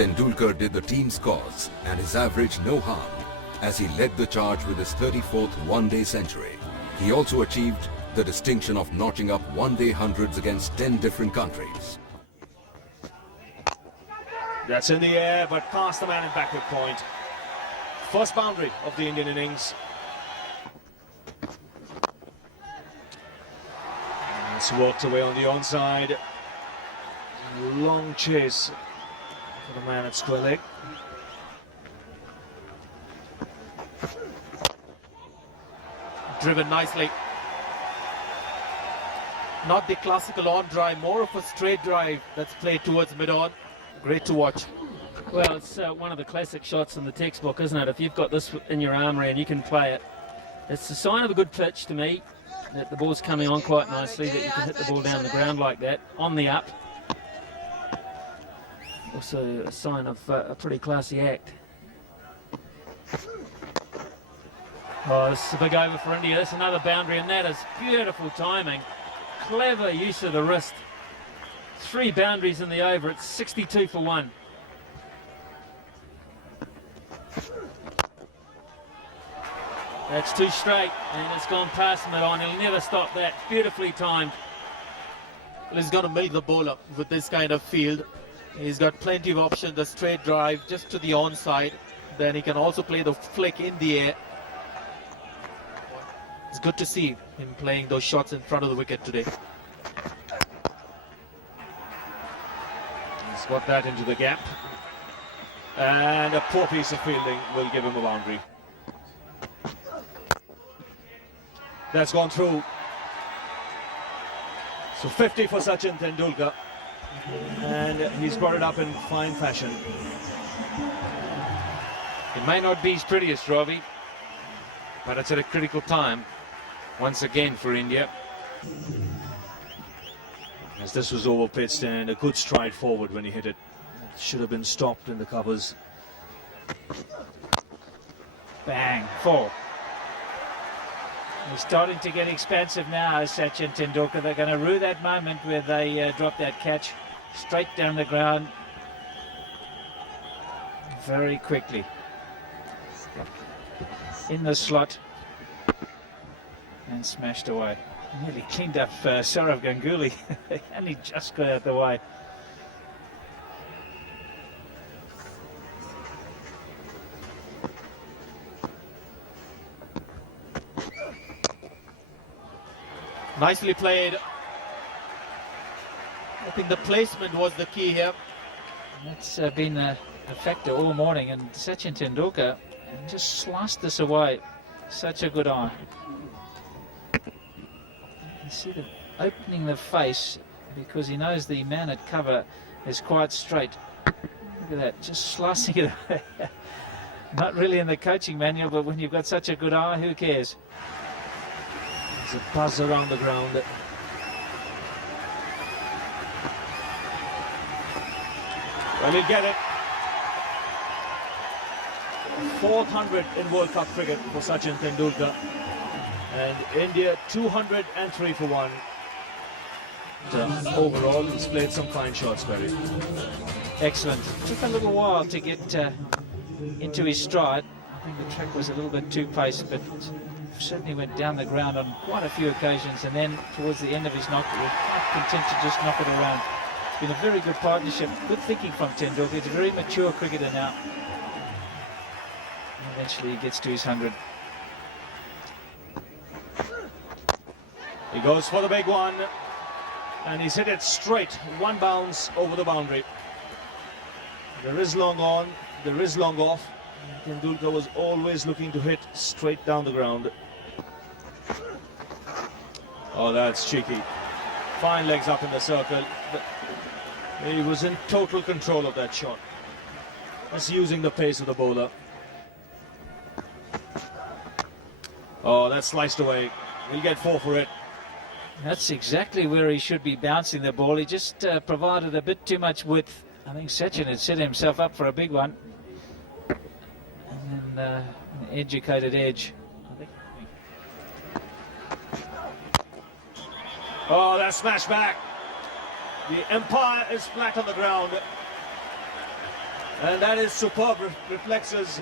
Tendulkar did the team's cause and his average no harm as he led the charge with his 34th one-day century. He also achieved the distinction of notching up one-day hundreds against 10 different countries. That's in the air, but past the man in backward point. First boundary of the Indian innings. It's walked away on the onside. Long chase for the man at square leg. Driven nicely. Not the classical on drive, more of a straight drive that's played towards mid-on. Great to watch. Well, it's one of the classic shots in the textbook, isn't it? If you've got this in your armoury and you can play it, it's a sign of a good pitch to me, that the ball's coming on quite nicely, that you can hit the ball down the ground like that, on the up. Also a sign of a pretty classy act. Oh, this is a big over for India. That's another boundary, and that is beautiful timing. Clever use of the wrist. 3 boundaries in the over. It's 62 for 1. That's too straight, and it's gone past mid-on. He'll never stop that. Beautifully timed. Well, he's going to milk the bowler with this kind of field. He's got plenty of options. The straight drive just to the onside. Then he can also play the flick in the air. It's good to see him playing those shots in front of the wicket today. He's got that into the gap. And a poor piece of fielding will give him a boundary. That's gone through. So 50 for Sachin Tendulkar. And he's brought it up in fine fashion. It might not be his prettiest, Robbie, but it's at a critical time once again for India. As this was over pitched, and a good stride forward when he hit it. Should have been stopped in the covers. Bang, 4. He's starting to get expansive now, Sachin Tendulkar. They're going to rue that moment where they drop that catch straight down the ground very quickly. In the slot and smashed away. Nearly cleaned up Sourav Ganguly. And he just got out the way. Nicely played. I think the placement was the key here. That's been a factor all morning, and Sachin Tendulkar just sliced this away. Such a good eye. You see the opening the face because he knows the man at cover is quite straight. Look at that, just slicing it away. Not really in the coaching manual, but when you've got such a good eye, who cares? There's a buzz around the ground. Well, he'll get it. 400 in World Cup cricket for Sachin Tendulkar. And India 203 for 1. Overall, he's played some fine shots, Barry. Excellent. Took a little while to get into his stride. I think the track was a little bit too paced, but certainly went down the ground on quite a few occasions, and then towards the end of his knock, he was quite content to just knock it around. It's been a very good partnership, good thinking from Tendulkar. He's a very mature cricketer now. And eventually he gets to his 100. He goes for the big one, and he's hit it straight, one bounce over the boundary. There is long on, there is long off. Tendulkar was always looking to hit straight down the ground. Oh, that's cheeky. Fine legs up in the circle. But he was in total control of that shot. Just using the pace of the bowler. Oh, that's sliced away. He'll get 4 for it. That's exactly where he should be bouncing the ball. He just provided a bit too much width. I think Sachin had set himself up for a big one. And then an educated edge. Oh, that smash back. The umpire is flat on the ground. And that is superb reflexes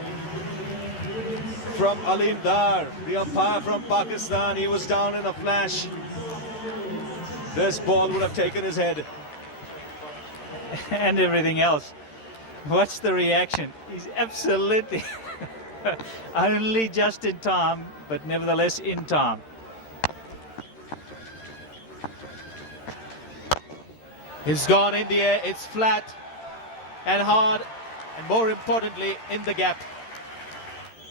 from Aleem Dar, the umpire from Pakistan. He was down in a flash. This ball would have taken his head. And everything else. What's the reaction? He's absolutely only just in time, but nevertheless in time. It's gone in the air, it's flat and hard, and more importantly, in the gap.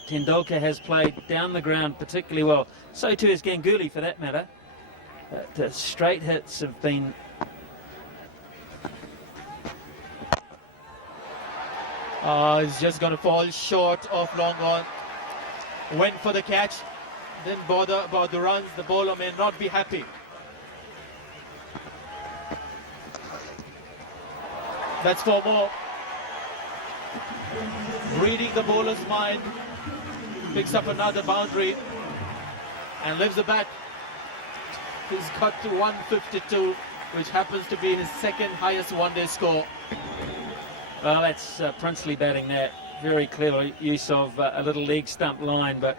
Tendulkar has played down the ground particularly well. So too is Ganguly, for that matter. The straight hits have been... It's just going to fall short of long on. Went for the catch, didn't bother about the runs. The bowler may not be happy. That's 4 more. Reading the bowler's mind, picks up another boundary and lifts the bat. He's got to 152, which happens to be his second highest one-day score. Well, that's Princely batting that. Very clever use of a little leg stump line, but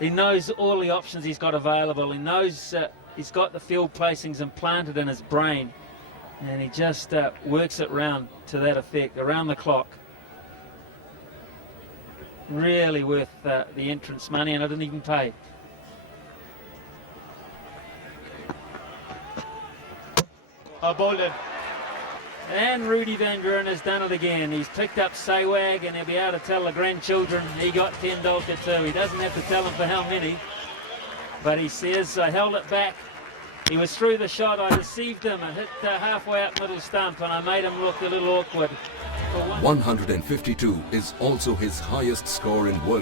he knows all the options he's got available. He knows he's got the field placings implanted in his brain, and he just works it round to that effect, around the clock. Really worth the entrance money, and I didn't even pay. Bowled in. And Rudy Van Buren has done it again. He's picked up Sehwag, and he'll be able to tell the grandchildren he got Tendulkar too. He doesn't have to tell them for how many, but he says, I held it back. He was through the shot. I deceived him. I hit halfway up middle stump, and I made him look a little awkward. 152 is also his highest score in World